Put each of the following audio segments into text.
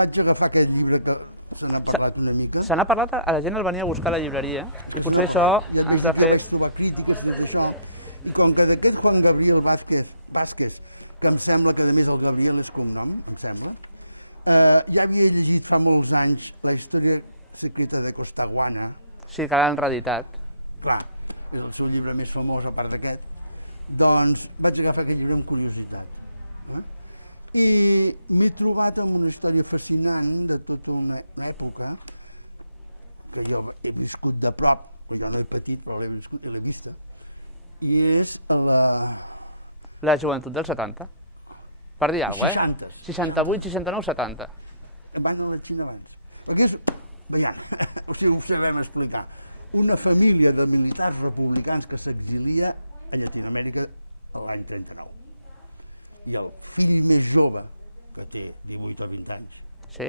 vaig agafar aquest llibre que se n'ha parlat una mica. Se n'ha parlat, a la gent el venia a buscar a la llibreria i potser això ens ha fet... Vaig trobar crítiques per això. I com que d'aquest Juan Gabriel Vázquez, que em sembla que a més el Gabriel és cognom, em sembla, ja havia llegit fa molts anys la història secreta de Costaguana. Sí, que l'han reeditat. Clar, és el seu llibre més famós a part d'aquest. Doncs vaig agafar aquest llibre amb curiositat. I m'he trobat amb una història fascinant de tota una època que jo he viscut de prop, jo no he patit però l'he viscut i l'he vista, i és La joventut dels 70. Per dir alguna cosa, 68, 69, 70. Van a la Xina abans. Perquè és, veiem, si ho sabem explicar, una família de militars republicans que s'exilia a Llatinoamèrica l'any 39. I el fill més jove, que té 18 o 20 anys. Sí?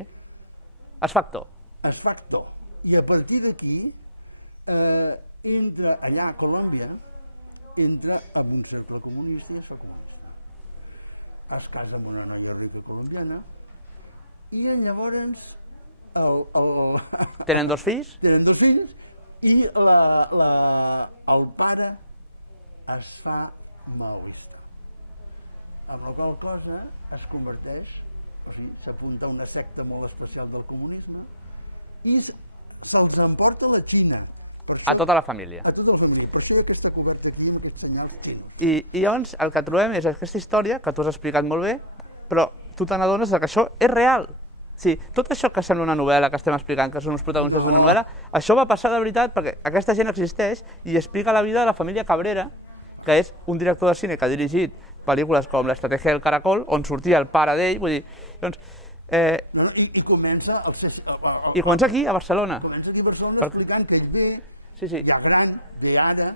Es fa actor. Es fa actor. I a partir d'aquí, entra allà a Colòmbia, entra en un cercle comunista i es fa comunista. Es casa amb una noia rica colombiana i llavors Tenen dos fills? Tenen dos fills i el pare es fa maoista. Amb la qual cosa es converteix, o sigui, s'apunta a una secta molt especial del comunisme i se'ls emporta a la Xina. A tota la família. A tota la família. Per això hi ha aquesta coberta aquí, en aquest senyal. Sí. I llavors el que trobem és aquesta història, que tu has explicat molt bé, però tu te n'adones que això és real. Sí, tot això que sembla una novel·la, que estem explicant, que són uns protagonistes d'una novel·la, això va passar de veritat perquè aquesta gent existeix i explica la vida de la família Cabrera, que és un director de cine que ha dirigit pel·lícules com L'estratègia del caracol, on sortia el pare d'ell, vull dir... Doncs, I comença I comença aquí, a Barcelona. Comença aquí a Barcelona explicant que ell ve, ja gran, ve ara,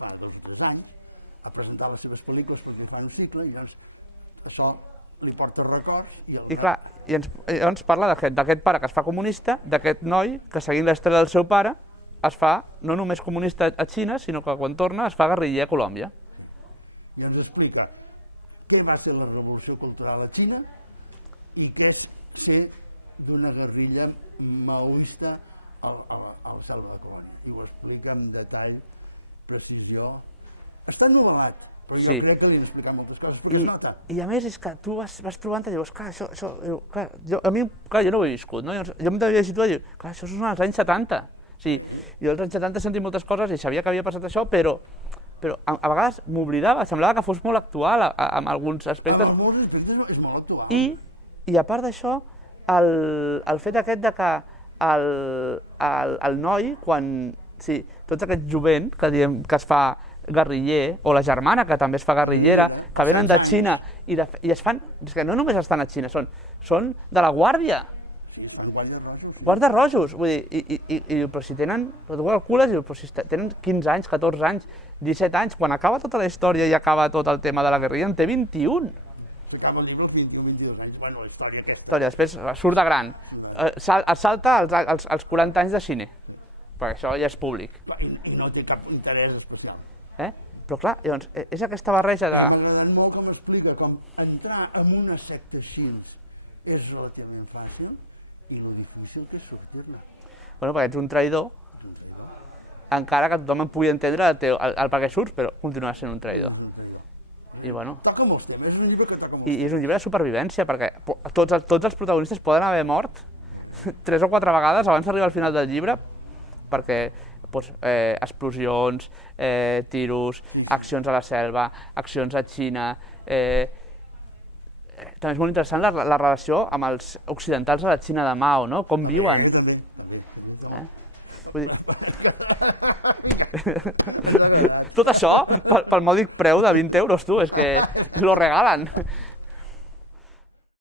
fa 2 o 3 anys, a presentar les seves pel·lícules perquè fa un cicle, i llavors això li porta records... I clar, i ens parla d'aquest pare que es fa comunista, d'aquest noi que seguint l'estrela del seu pare es fa no només comunista a Xina, sinó que quan torna es fa guerriller a Colòmbia. I ens explica què va ser la revolució cultural a Xina i què és ser d'una guerrilla maoista al selva de Colòmbia. I ho explica amb detall, precisió. Està novel·lat, però jo crec que li han explicat moltes coses, perquè es nota. I a més és que tu vas trobant i dius, clar, jo no ho he viscut, no? Jo em devia situar i dius, clar, això són els anys 70. Sí, jo als anys 70 he sentit moltes coses i sabia que havia passat això, però a vegades m'oblidava, semblava que fos molt actual en alguns aspectes. En molts aspectes és molt actual. I a part d'això, el fet aquest de que el noi, quan... Sí, tots aquest jovent que diem que es fa guerriller, o la germana que també es fa guerrillera, que venen de Xina i es fan... És que no només estan a Xina, són de la Guàrdia. Guàrdia rojos, vull dir, però si tenen, però tu calcules, però si tenen 15 anys, 14 anys, 17 anys, quan acaba tota la història i acaba tot el tema de la guerrilla, en té 21. Acaba el llibre als 21-22 anys, bueno, la història aquesta. Després surt de gran, es salta als 40 anys de cine, perquè això ja és públic. I no té cap interès especial. Però clar, llavors, és aquesta barreja de... M'ha agradat molt com explica com entrar en una secta així és relativament fàcil, i lo difícil que és sortir-ne. Bueno, perquè ets un traïdor, encara que tothom en pugui entendre el per què surts, però continuaràs sent un traïdor. I bueno... Toca molts temes, és un llibre que toca molt. I és un llibre de supervivència, perquè tots els protagonistes poden haver mort 3 o 4 vegades abans d'arribar al final del llibre, perquè explosions, tiros, accions a la selva, accions a Xina... També és molt interessant la relació amb els occidentals a la Xina de Mao, no? Com viuen. Tot això pel mòdic preu de 20 euros, tu, és que lo regalen.